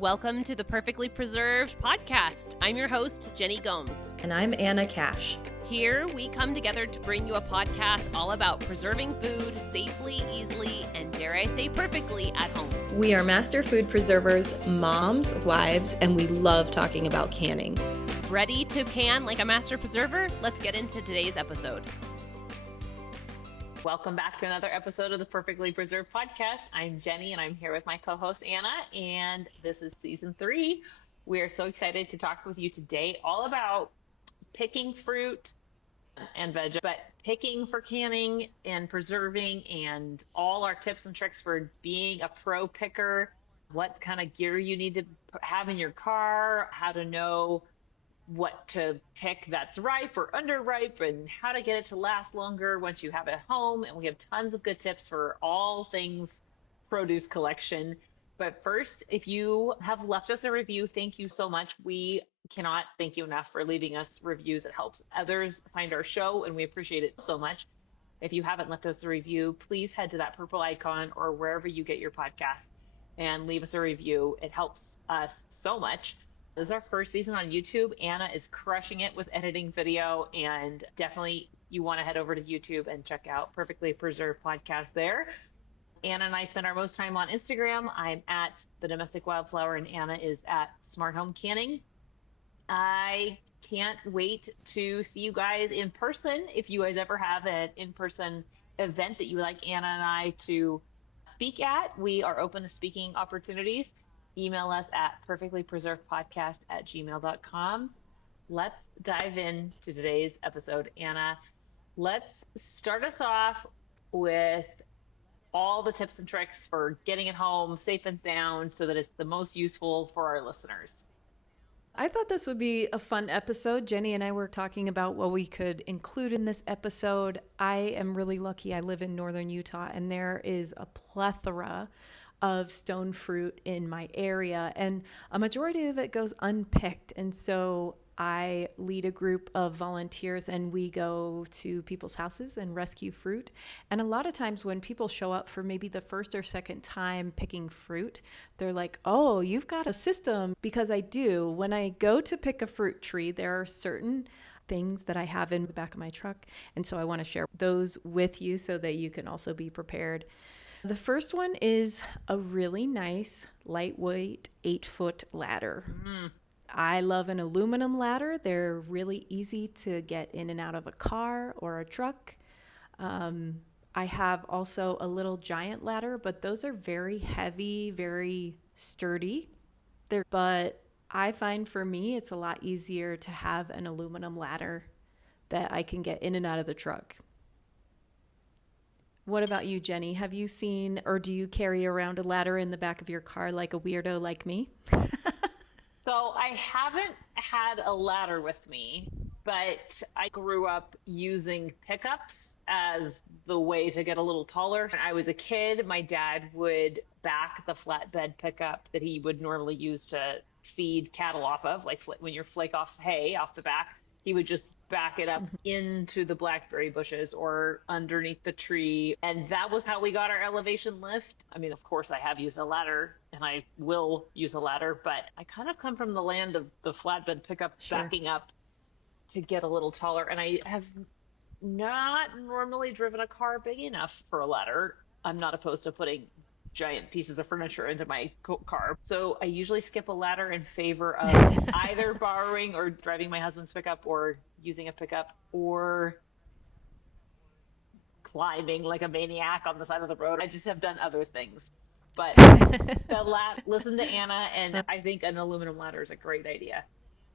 Welcome to the Perfectly Preserved podcast. I'm your host, Jenny Gomes. And I'm Anna Cash. Here we come together to bring you a podcast all about preserving food safely, easily, and dare I say perfectly at home. We are master food preservers, moms, wives, and we love talking about canning. Ready to can like a master preserver? Let's get into today's episode. Welcome back to another episode of the Perfectly Preserved podcast. I'm Jenny and I'm here with my co-host Anna, and this is season 3. We are so excited to talk with you today all about picking fruit and veg, but picking for canning and preserving and all our tips and tricks for being a pro picker, what kind of gear you need to have in your car, how to know what to pick that's ripe or underripe, and how to get it to last longer once you have it at home. And we have tons of good tips for all things produce collection. But first, if you have left us a review, thank you so much. We cannot thank you enough for leaving us reviews. It helps others find our show, and we appreciate it so much. If you haven't left us a review, please head to that purple icon or wherever you get your podcast and leave us a review. It helps us so much. This is our first season on YouTube. Anna is crushing it with editing video, and definitely you want to head over to YouTube and check out Perfectly Preserved Podcast there. Anna and I spend our most time on Instagram. I'm at The Domestic Wildflower, and Anna is at Smart Home Canning. I can't wait to see you guys in person. If you guys ever have an in-person event that you would like Anna and I to speak at, we are open to speaking opportunities. Email us at perfectlypreservedpodcast@gmail.com. Let's dive into today's episode. Anna, let's start us off with all the tips and tricks for getting it home safe and sound so that it's the most useful for our listeners. I thought this would be a fun episode. Jenny and I were talking about what we could include in this episode. I am really lucky. I live in northern Utah, and there is a plethora of stone fruit in my area, and a majority of it goes unpicked. And so I lead a group of volunteers, and we go to people's houses and rescue fruit. And a lot of times when people show up for maybe the first or second time picking fruit, they're like, oh, you've got a system. Because I do. When I go to pick a fruit tree, there are certain things that I have in the back of my truck. And so I want to share those with you so that you can also be prepared. The first one is a really nice, lightweight 8-foot ladder. I love an aluminum ladder. They're really easy to get in and out of a car or a truck. I have also a little giant ladder, but those are very heavy, very sturdy. But I find for me, it's a lot easier to have an aluminum ladder that I can get in and out of the truck. What about you, Jenny? Have you seen, or do you carry around a ladder in the back of your car like a weirdo like me? So I haven't had a ladder with me, but I grew up using pickups as the way to get a little taller. When I was a kid, my dad would back the flatbed pickup that he would normally use to feed cattle off of, like when you flake off hay off the back, he would just back it up into the blackberry bushes or underneath the tree. And that was how we got our elevation lift. I mean, of course I have used a ladder and I will use a ladder, but I kind of come from the land of the flatbed pickup backing up to get a little taller. And I have not normally driven a car big enough for a ladder. I'm not opposed to putting giant pieces of furniture into my car. So I usually skip a ladder in favor of either borrowing or driving my husband's pickup or using a pickup or climbing like a maniac on the side of the road. I just have done other things. But listen to Anna, and I think an aluminum ladder is a great idea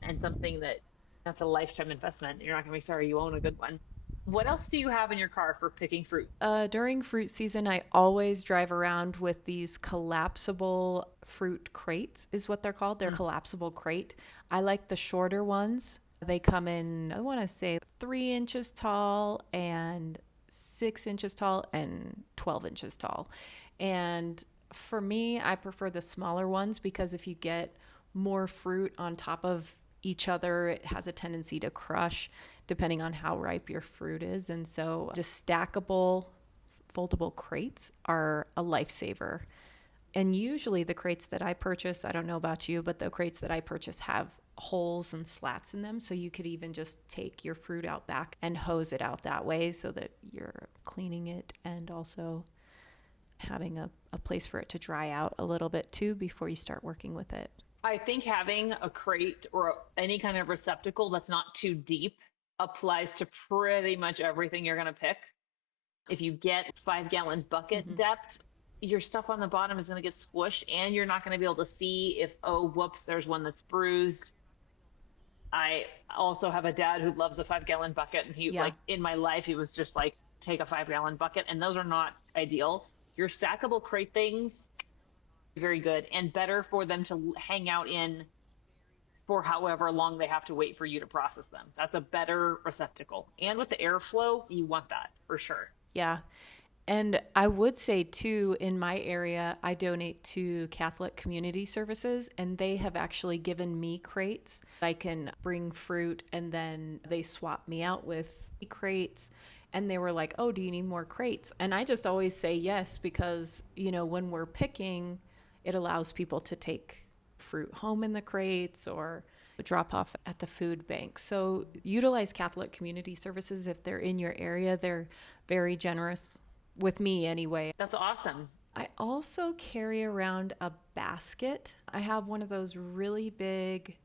and something that's a lifetime investment. You're not going to be sorry you own a good one. What else do you have in your car for picking fruit? During fruit season, I always drive around with these collapsible fruit crates, is what they're called. They're collapsible crate. I like the shorter ones. They come in, I want to say 3 inches tall and 6 inches tall and 12 inches tall. And for me, I prefer the smaller ones because if you get more fruit on top of each other, it has a tendency to crush depending on how ripe your fruit is. And so just stackable, foldable crates are a lifesaver. And usually the crates that I purchase, I don't know about you, but the crates that I purchase have holes and slats in them. So you could even just take your fruit out back and hose it out that way so that you're cleaning it and also having a place for it to dry out a little bit too before you start working with it. I think having a crate or any kind of receptacle that's not too deep applies to pretty much everything you're going to pick. If you get 5-gallon bucket depth, your stuff on the bottom is going to get squished and you're not going to be able to see if, oh, whoops, there's one that's bruised. I also have a dad who loves the 5-gallon bucket, and he like in my life, he was just like, take a 5-gallon bucket, and those are not ideal. Your stackable crate things, very good and better for them to hang out in for however long they have to wait for you to process them. That's a better receptacle. And with the airflow, you want that for sure. Yeah. And I would say too, in my area, I donate to Catholic Community Services, and they have actually given me crates. I can bring fruit and then they swap me out with crates. And they were like, oh, do you need more crates? And I just always say yes, because, you know, when we're picking, it allows people to take fruit home in the crates or drop off at the food bank. So utilize Catholic Community Services if they're in your area. They're very generous with me anyway. That's awesome. I also carry around a basket. I have one of those really big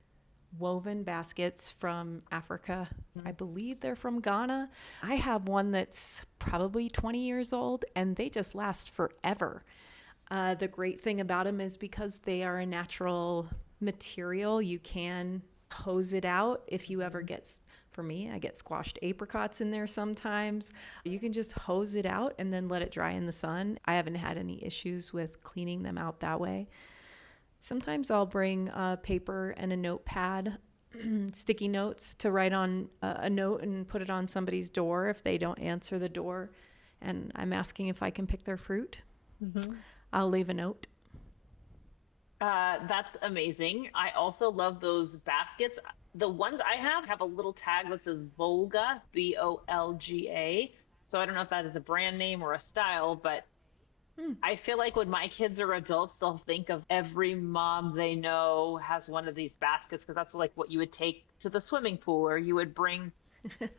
woven baskets from Africa. I believe they're from Ghana. I have one that's probably 20 years old and they just last forever. The great thing about them is because they are a natural material, you can hose it out if you ever get, for me, I get squashed apricots in there sometimes. You can just hose it out and then let it dry in the sun. I haven't had any issues with cleaning them out that way. Sometimes I'll bring paper and a notepad, sticky notes to write on a note and put it on somebody's door if they don't answer the door and I'm asking if I can pick their fruit. I'll leave a note. That's amazing. I also love those baskets. The ones I have a little tag that says Volga, Volga. So I don't know if that is a brand name or a style, but I feel like when my kids are adults, they'll think of every mom they know has one of these baskets, because that's like what you would take to the swimming pool, or you would bring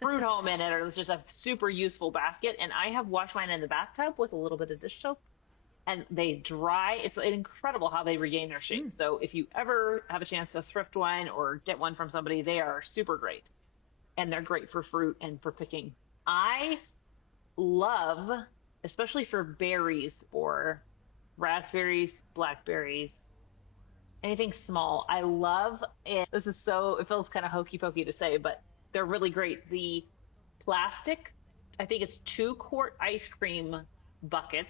fruit home in it, or it's just a super useful basket. And I have washed mine in the bathtub with a little bit of dish soap, and they dry. It's incredible how they regain their shape. So if you ever have a chance to thrift one or get one from somebody, they are super great. And they're great for fruit and for picking. I love, especially for berries or raspberries, blackberries, anything small. I love it. This is so, it feels kind of hokey pokey to say, but they're really great. The plastic, I think it's 2-quart ice cream buckets.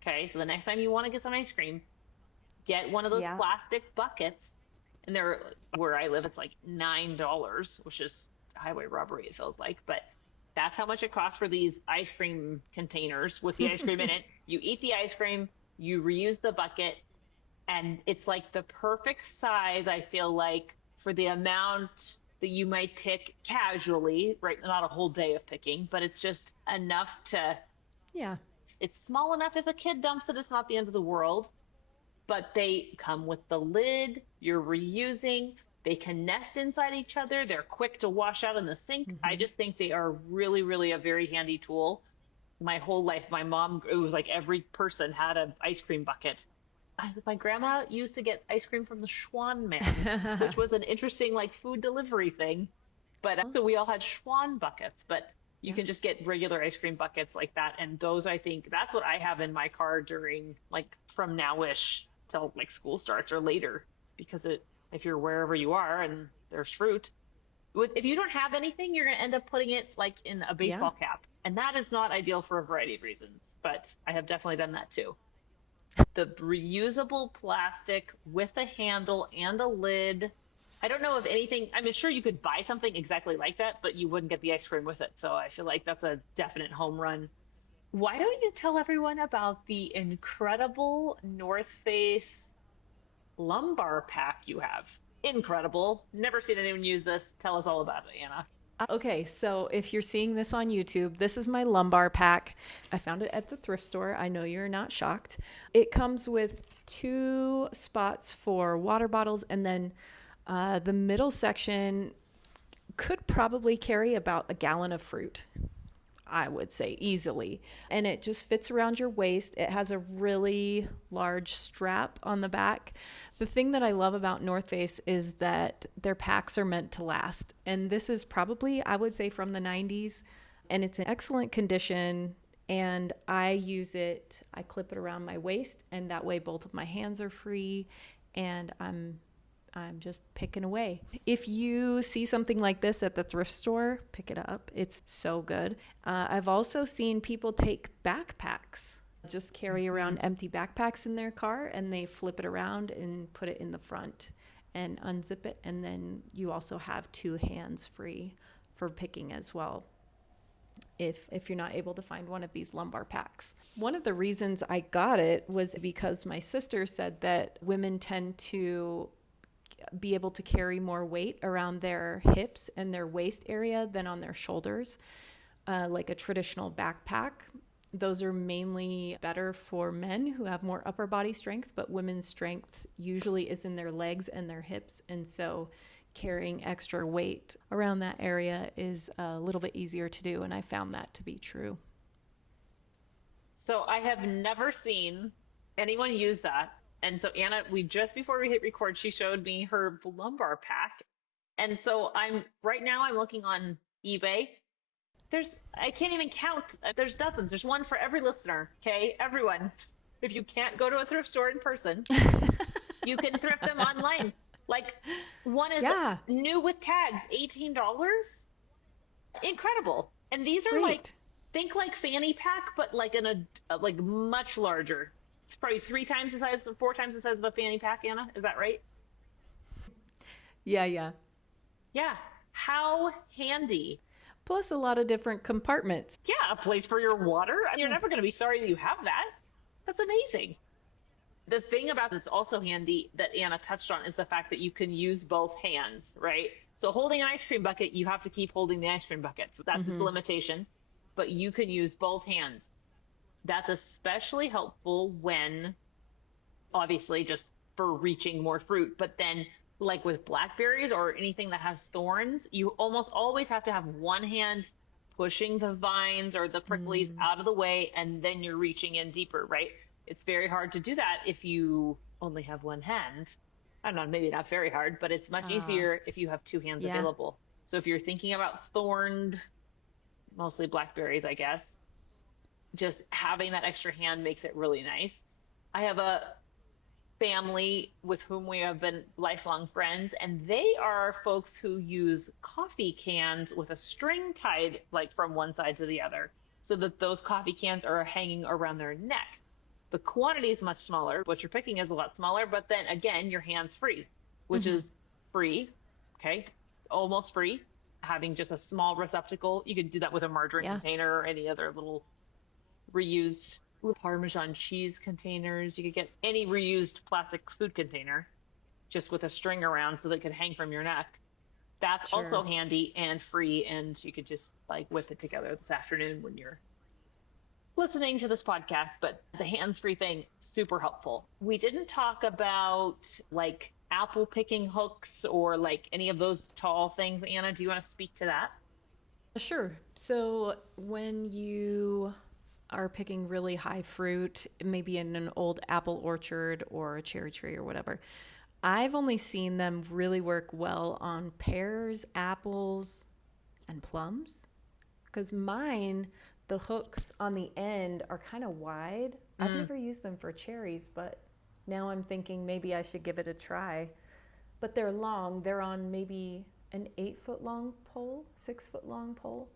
Okay, so the next time you want to get some ice cream, get one of those plastic buckets. And they're, where I live, it's like $9, which is highway robbery, it feels like. But that's how much it costs for these ice cream containers with the ice cream in it. You eat the ice cream, you reuse the bucket, and it's like the perfect size, I feel like, for the amount that you might pick casually, right? Not a whole day of picking, but it's just enough to, it's small enough if a kid dumps it, it's not the end of the world. But they come with the lid, you're reusing, they can nest inside each other, they're quick to wash out in the sink. I just think they are really, really a very handy tool. My whole life, my mom, it was like every person had an ice cream bucket. My grandma used to get ice cream from the Schwan man, which was an interesting like food delivery thing. But so we all had Schwan buckets, but you can just get regular ice cream buckets like that. And those, I think, that's what I have in my car during like from now-ish till like school starts or later, because if you're wherever you are and there's fruit, if you don't have anything, you're going to end up putting it like in a baseball cap. And that is not ideal for a variety of reasons, but I have definitely done that too. The reusable plastic with a handle and a lid. I don't know if anything, I'm sure you could buy something exactly like that, but you wouldn't get the ice cream with it. So I feel like that's a definite home run. Why don't you tell everyone about the incredible North Face lumbar pack you have? Incredible. Never seen anyone use this. Tell us all about it, Anna. Okay, so if you're seeing this on YouTube, this is my lumbar pack. I found it at the thrift store. I know you're not shocked. It comes with 2 spots for water bottles, and then the middle section could probably carry about a gallon of fruit. I would say easily. And it just fits around your waist. It has a really large strap on the back. The thing that I love about North Face is that their packs are meant to last. And this is probably, I would say, from the 90s. And it's in excellent condition. And I use it, I clip it around my waist, and that way both of my hands are free, and I'm just picking away. If you see something like this at the thrift store, pick it up. It's so good. I've also seen people take backpacks, just carry around empty backpacks in their car, and they flip it around and put it in the front and unzip it. And then you also have 2 hands free for picking as well, if you're not able to find one of these lumbar packs. One of the reasons I got it was because my sister said that women tend to be able to carry more weight around their hips and their waist area than on their shoulders, like a traditional backpack. Those are mainly better for men who have more upper body strength, but women's strength usually is in their legs and their hips. And so carrying extra weight around that area is a little bit easier to do. And I found that to be true. So I have never seen anyone use that. And so Anna, just before we hit record, she showed me her lumbar pack. And so right now I'm looking on eBay. I can't even count. There's dozens. There's one for every listener. Okay. Everyone, if you can't go to a thrift store in person, you can thrift them online. Like one is new with tags, $18. Incredible. And these are Great. think like fanny pack, but like like much larger. It's probably 3 times the size, 4 times the size of a fanny pack, Anna. Is that right? Yeah. Yeah. How handy. Plus a lot of different compartments. Yeah, a place for your water. You're never going to be sorry that you have that. That's amazing. The thing about that's also handy that Anna touched on is the fact that you can use both hands, right? So holding an ice cream bucket, you have to keep holding the ice cream bucket. So that's the limitation. But you can use both hands. That's especially helpful when, obviously, just for reaching more fruit. But then, like with blackberries or anything that has thorns, you almost always have to have one hand pushing the vines or the pricklies out of the way, and then you're reaching in deeper, right? It's very hard to do that if you only have one hand. I don't know, maybe not very hard, but it's much easier if you have 2 hands available. So if you're thinking about thorned, mostly blackberries, I guess, just having that extra hand makes it really nice. I have a family with whom we have been lifelong friends, and they are folks who use coffee cans with a string tied like from one side to the other so that those coffee cans are hanging around their neck. The quantity is much smaller. What you're picking is a lot smaller, but then again, your hand's free, which is free. Okay. Almost free. Having just a small receptacle. You could do that with a margarine container or any other little reused Parmesan cheese containers. You could get any reused plastic food container just with a string around so that it could hang from your neck. That's also handy and free, and you could just like whip it together this afternoon when you're listening to this podcast. But the hands-free thing, super helpful. We didn't talk about like apple picking hooks or like any of those tall things. Anna, do you want to speak to that? Sure. So when you are picking really high fruit, maybe in an old apple orchard or a cherry tree or whatever, I've only seen them really work well on pears, apples, and plums. Because mine, the hooks on the end are kind of wide. I've never used them for cherries, but now I'm thinking maybe I should give it a try. But they're long. They're on maybe an 8-foot long pole, 6-foot long pole,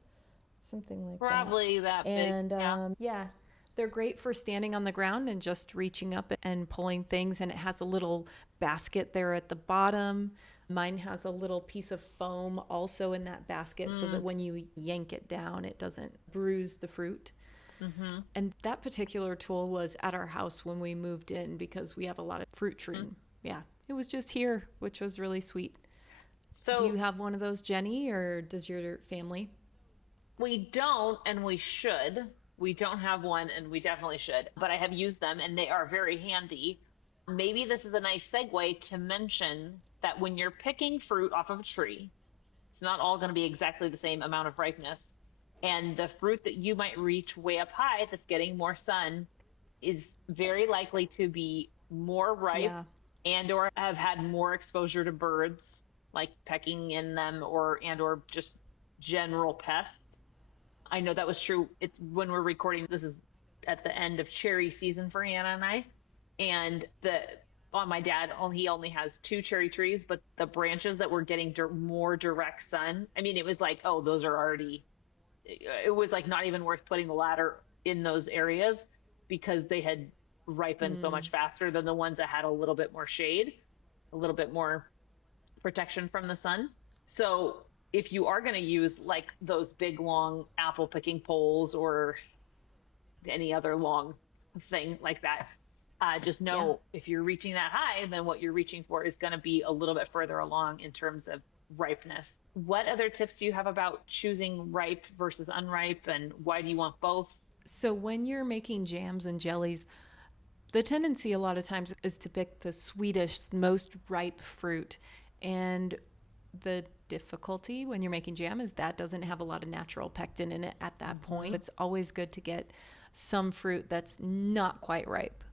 something like Probably that big. And they're great for standing on the ground and just reaching up and pulling things. And it has a little basket there at the bottom. Mine has a little piece of foam also in that basket so that when you yank it down, it doesn't bruise the fruit. And that particular tool was at our house when we moved in because we have a lot of fruit trees. Yeah, it was just here, which was really sweet. Do you So have one of those, Jenny, or does your family? we don't, and we should. We don't have one, and we definitely should. But I have used them, and they are very handy. Maybe this is a nice segue to mention that when you're picking fruit off of a tree, it's not all going to be exactly the same amount of ripeness. And the fruit that you might reach way up high that's getting more sun is very likely to be more ripe Yeah. and or have had more exposure to birds like pecking in them or just general pests. I know that was true. It's when we're recording, this is at the end of cherry season for Anna and I. And the on my dad, he only has two cherry trees, but the branches that were getting more direct sun, I mean, it was like, oh, those are already, it was like not even worth putting the ladder in those areas because they had ripened so Mm. much faster than the ones that had a little bit more shade, a little bit more protection from the sun. So if you are going to use like those big long apple picking poles or any other long thing like that, just Yeah. know if you're reaching that high, then what you're reaching for is going to be a little bit further along in terms of ripeness. What other tips do you have about choosing ripe versus unripe, and why do you want both? So when you're making jams and jellies, the tendency a lot of times is to pick the sweetest, most ripe fruit. And the difficulty when you're making jam is that doesn't have a lot of natural pectin in it at that point. Mm-hmm. It's always good to get some fruit that's not quite ripe,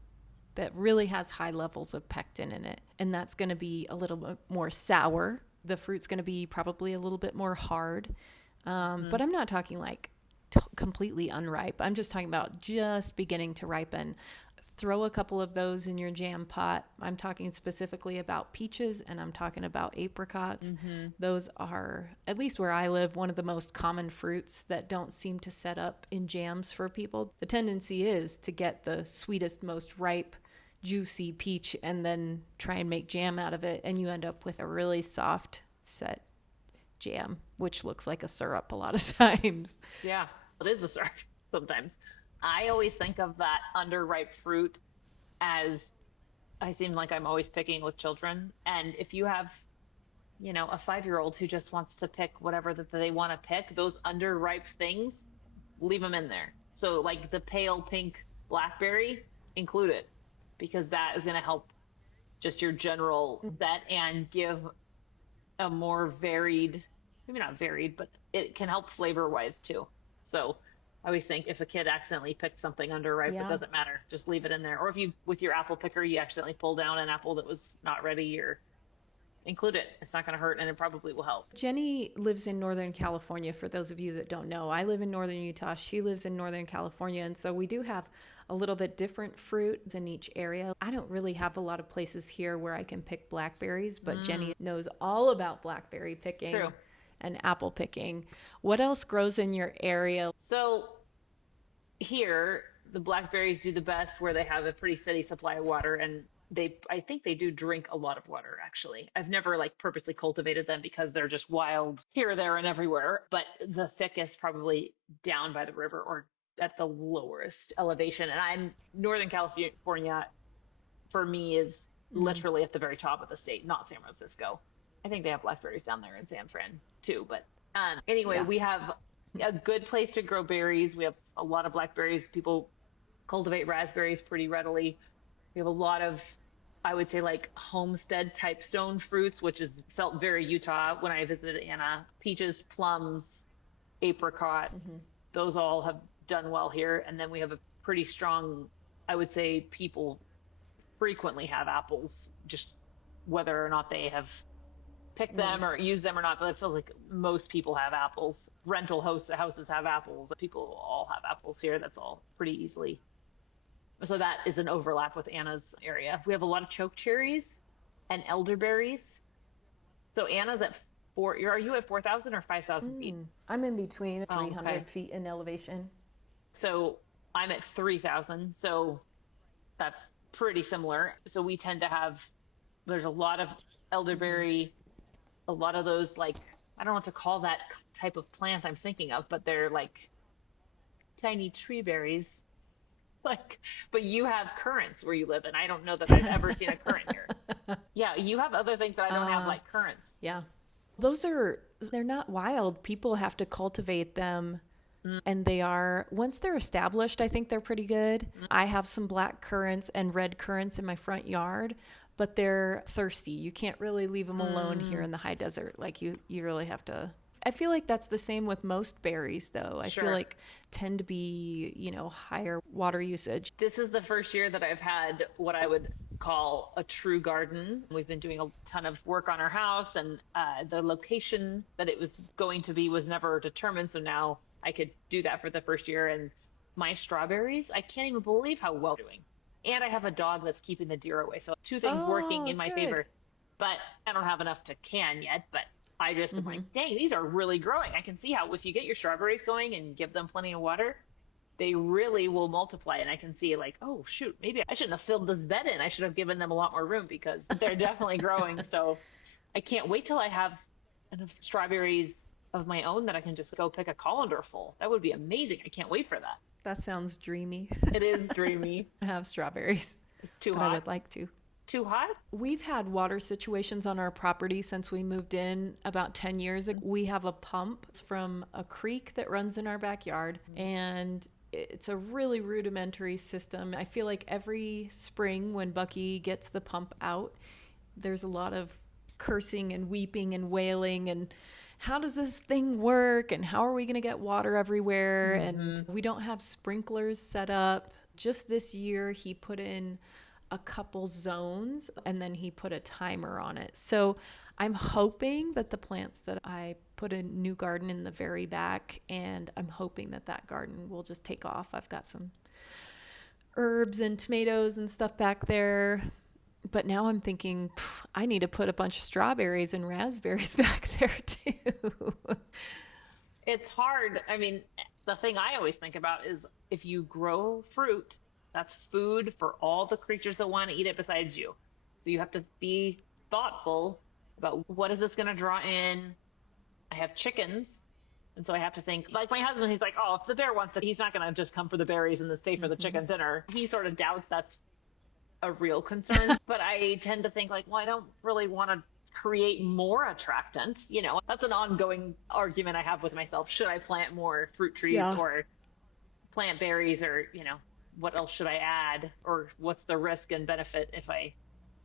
that really has high levels of pectin in it. And that's going to be a little bit more sour. The fruit's going to be probably a little bit more hard. Mm-hmm. But I'm not talking like completely unripe. I'm just talking about just beginning to ripen. Throw a couple of those in your jam pot. I'm talking specifically about peaches and I'm talking about apricots. Mm-hmm. Those are, at least where I live, one of the most common fruits that don't seem to set up in jams for people. The tendency is to get the sweetest, most ripe, juicy peach and then try and make jam out of it, and you end up with a really soft set jam, which looks like a syrup a lot of times. Yeah, it is a syrup sometimes. I always think of that underripe fruit as I seem like I'm always picking with children. And if you have, a 5-year-old who just wants to pick whatever that they want to pick, those underripe things, leave them in there. So, like the pale pink blackberry, include it because that is going to help just your general set and give a more varied, maybe not varied, but it can help flavor wise too. So I always think if a kid accidentally picked something underripe, it Yeah. doesn't matter. Just leave it in there. Or if you, with your apple picker, you accidentally pull down an apple that was not ready, or include it. It's not going to hurt and it probably will help. Jenny lives in Northern California, for those of you that don't know. I live in Northern Utah. She lives in Northern California. And so we do have a little bit different fruits in each area. I don't really have a lot of places here where I can pick blackberries, but Jenny knows all about blackberry picking True. and apple picking. What else grows in your area? So here, the blackberries do the best where they have a pretty steady supply of water, and I think they do drink a lot of water actually. I've never like purposely cultivated them because they're just wild here, there, and everywhere. But the thickest probably down by the river or at the lowest elevation. And I'm Northern California for me is literally at the very top of the state, not San Francisco. I think they have blackberries down there in San Fran too. But anyway, Yeah. we have a good place to grow berries. We have a lot of blackberries. People cultivate raspberries pretty readily. We have a lot of, I would say, like homestead type stone fruits, which is felt very Utah when I visited Anna. Peaches, plums, apricots, those all have done well here. And then we have a pretty strong, I would say, people frequently have apples, just whether or not they have picked them or used them or not. But I feel like most people have apples. Rental houses have apples. People all have apples here. That's all pretty easily. So that is an overlap with Anna's area. We have a lot of choke cherries and elderberries. So Anna's at four. Are you at 4,000 or 5,000 feet? I'm in between Oh, 300 okay. feet in elevation. So I'm at 3,000. So that's pretty similar. So we tend to have, there's a lot of elderberry, a lot of those, like, I don't know what to call that type of plant I'm thinking of, but they're like tiny tree berries. Like, but you have currants where you live, and I don't know that I've ever seen a currant here. Yeah, you have other things that I don't have, like currants. Yeah. They're not wild. People have to cultivate them. And once they're established, I think they're pretty good. I have some black currants and red currants in my front yard, but they're thirsty. You can't really leave them alone here in the high desert. Like you really have to. I feel like that's the same with most berries, though. I feel like tend to be, higher water usage. This is the first year that I've had what I would call a true garden. We've been doing a ton of work on our house, and the location that it was going to be was never determined. So now I could do that for the first year. And my strawberries, I can't even believe how well they're doing. And I have a dog that's keeping the deer away. So two things working in my favor. But I don't have enough to can yet. But I just am like, dang, these are really growing. I can see how if you get your strawberries going and give them plenty of water, they really will multiply. And I can see like, oh, shoot, maybe I shouldn't have filled this bed in. I should have given them a lot more room because they're definitely growing. So I can't wait till I have enough strawberries of my own that I can just go pick a colander full. That would be amazing. I can't wait for that. That sounds dreamy. It is dreamy. I have strawberries. It's too hot. I would like to. Too hot? We've had water situations on our property since we moved in about 10 years ago. We have a pump from a creek that runs in our backyard, and it's a really rudimentary system. I feel like every spring when Bucky gets the pump out, there's a lot of cursing and weeping and wailing and how does this thing work and how are we going to get water everywhere? And we don't have sprinklers set up. Just this year he put in a couple zones and then he put a timer on it. So I'm hoping that the plants that I put a new garden in the very back, and I'm hoping that that garden will just take off. I've got some herbs and tomatoes and stuff back there. But now I'm thinking, I need to put a bunch of strawberries and raspberries back there too. It's hard. I mean, the thing I always think about is if you grow fruit, that's food for all the creatures that want to eat it besides you. So you have to be thoughtful about what is this going to draw in. I have chickens, and so I have to think, like my husband, he's like, oh, if the bear wants it, he's not going to just come for the berries and then stay for the chicken dinner. He sort of doubts that's a real concern. But I tend to think like, well, I don't really want to create more attractant. That's an ongoing argument I have with myself. Should I plant more fruit trees or plant berries or, what else should I add, or what's the risk and benefit if I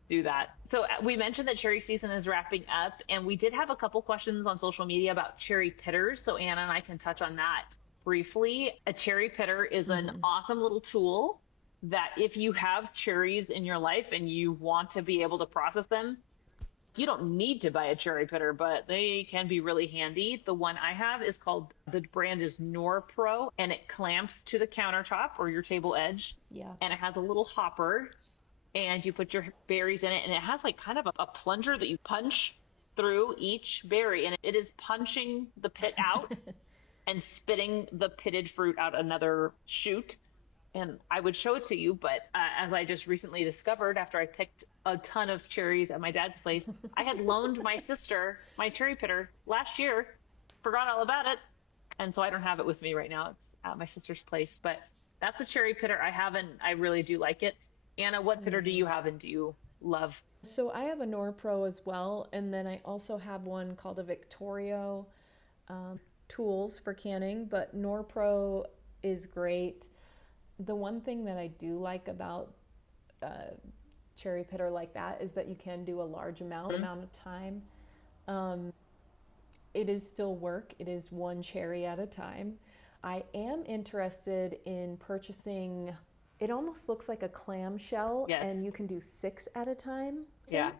do that? So we mentioned that cherry season is wrapping up, and we did have a couple questions on social media about cherry pitters. So Anna and I can touch on that briefly. A cherry pitter is an awesome little tool that if you have cherries in your life and you want to be able to process them, you don't need to buy a cherry pitter, but they can be really handy. The one I have is the brand is Norpro, and it clamps to the countertop or your table edge. Yeah. And it has a little hopper, and you put your berries in it, and it has like kind of a plunger that you punch through each berry, and it is punching the pit out and spitting the pitted fruit out another chute. And I would show it to you, but as I just recently discovered after I picked a ton of cherries at my dad's place, I had loaned my sister my cherry pitter last year, forgot all about it, and so I don't have it with me right now. It's at my sister's place, but that's a cherry pitter I have, and I really do like it. Anna, what pitter do you have and do you love? So I have a Norpro as well, and then I also have one called a Victorio tools for canning, but Norpro is great. The one thing that I do like about cherry pitter like that is that you can do a large amount of time. It is still work. It is one cherry at a time. I am interested in purchasing, it almost looks like a clamshell, and you can do 6 at a time, I think.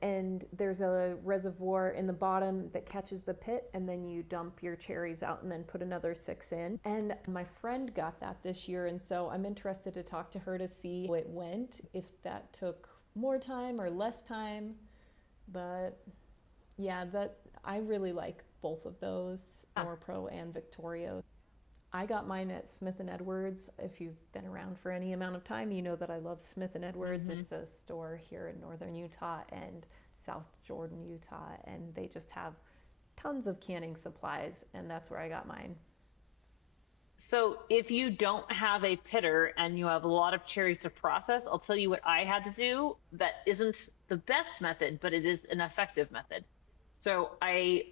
And there's a reservoir in the bottom that catches the pit, and then you dump your cherries out and then put another 6 in. And my friend got that this year, and so I'm interested to talk to her to see how it went, if that took more time or less time. But yeah, I really like both of those, Norpro and Victorio. I got mine at Smith & Edwards. If you've been around for any amount of time, you know that I love Smith & Edwards. It's a store here in northern Utah and South Jordan, Utah, and they just have tons of canning supplies, and that's where I got mine. So if you don't have a pitter and you have a lot of cherries to process, I'll tell you what I had to do that isn't the best method, but it is an effective method. So I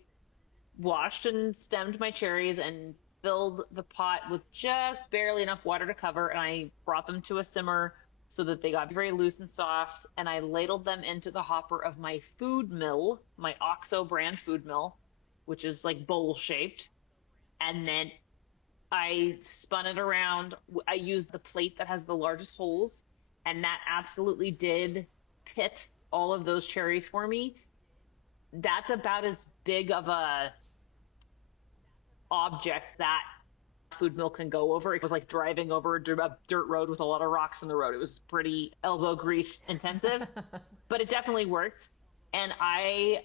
washed and stemmed my cherries and filled the pot with just barely enough water to cover, and I brought them to a simmer so that they got very loose and soft, and I ladled them into the hopper of my food mill, my OXO brand food mill, which is like bowl shaped. And then I spun it around. I used the plate that has the largest holes, and that absolutely did pit all of those cherries for me. That's about as big of a object that food mill can go over. It was like driving over a dirt road with a lot of rocks in the road. It was pretty elbow grease intensive, but it definitely worked. And I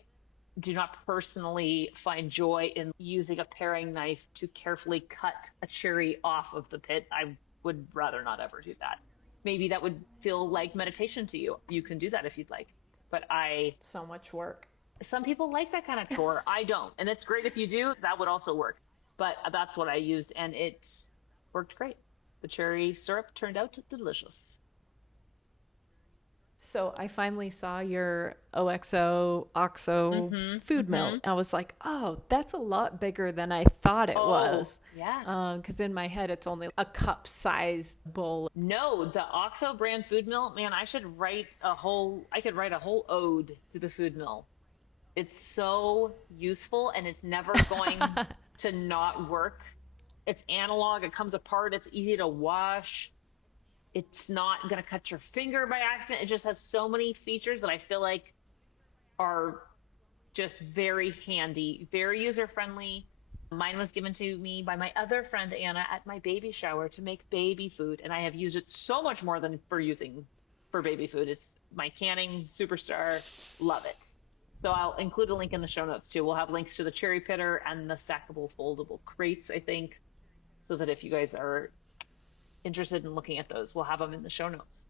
do not personally find joy in using a paring knife to carefully cut a cherry off of the pit. I would rather not ever do that. Maybe that would feel like meditation to you. You can do that if you'd like. But so much work. Some people like that kind of chore. I don't. And it's great if you do. That would also work. But that's what I used, and it worked great. The cherry syrup turned out delicious. So I finally saw your OXO food mill. I was like, oh, that's a lot bigger than I thought it was. Yeah. Because in my head, it's only a cup-sized bowl. No, the OXO brand food mill, man, I could write a whole ode to the food mill. It's so useful, and it's never going to not work. It's analog. It comes apart. It's easy to wash. It's not going to cut your finger by accident. It just has so many features that I feel like are just very handy, very user-friendly. Mine was given to me by my other friend, Anna, at my baby shower to make baby food, and I have used it so much more than for baby food. It's my canning superstar. Love it. So I'll include a link in the show notes too. We'll have links to the cherry pitter and the stackable foldable crates, I think, so that if you guys are interested in looking at those, we'll have them in the show notes.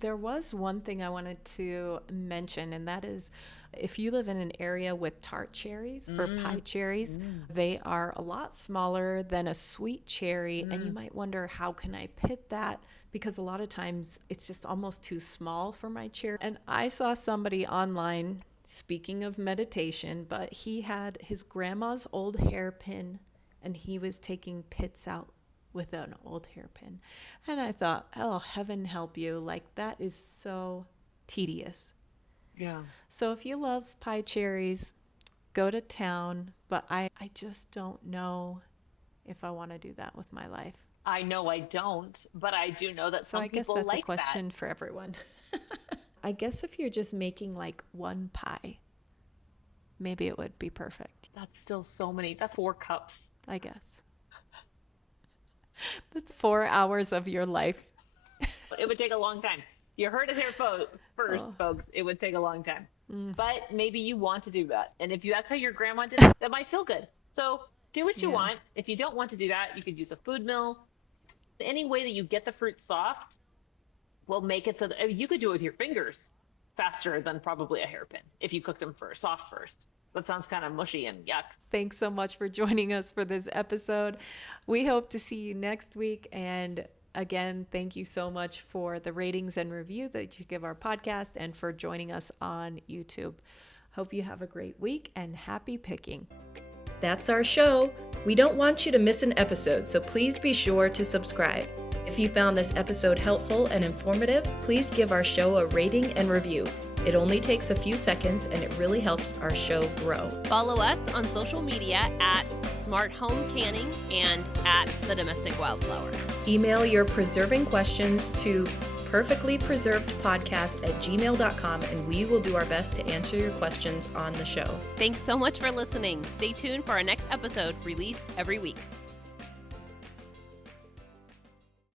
There was one thing I wanted to mention, and that is if you live in an area with tart cherries or pie cherries, they are a lot smaller than a sweet cherry, and you might wonder, how can I pit that? Because a lot of times it's just almost too small for my cherry. And I saw somebody online, speaking of meditation, but he had his grandma's old hairpin, and he was taking pits out with an old hairpin. And I thought, oh, heaven help you. Like, that is so tedious. Yeah. So if you love pie cherries, go to town. But I just don't know if I want to do that with my life. I know I don't, but I do know that some people like that. So I guess that's a question for everyone. I guess if you're just making like one pie, maybe it would be perfect. That's still so many. That's 4 cups. I guess. That's 4 hours of your life. It would take a long time. You heard it here first, folks. It would take a long time. But maybe you want to do that. And if that's how your grandma did it, that might feel good. So do what you want. If you don't want to do that, you could use a food mill. Any way that you get the fruit soft will make it so that you could do it with your fingers faster than probably a hairpin if you cooked them soft first. That sounds kind of mushy and yuck. Thanks so much for joining us for this episode. We hope to see you next week. And again, thank you so much for the ratings and review that you give our podcast and for joining us on YouTube. Hope you have a great week and happy picking. That's our show. We don't want you to miss an episode, so please be sure to subscribe. If you found this episode helpful and informative, please give our show a rating and review. It only takes a few seconds and it really helps our show grow. Follow us on social media at Smart Home Canning and at The Domestic Wildflower. Email your preserving questions to perfectlypreservedpodcast@gmail.com and we will do our best to answer your questions on the show. Thanks so much for listening. Stay tuned for our next episode, released every week.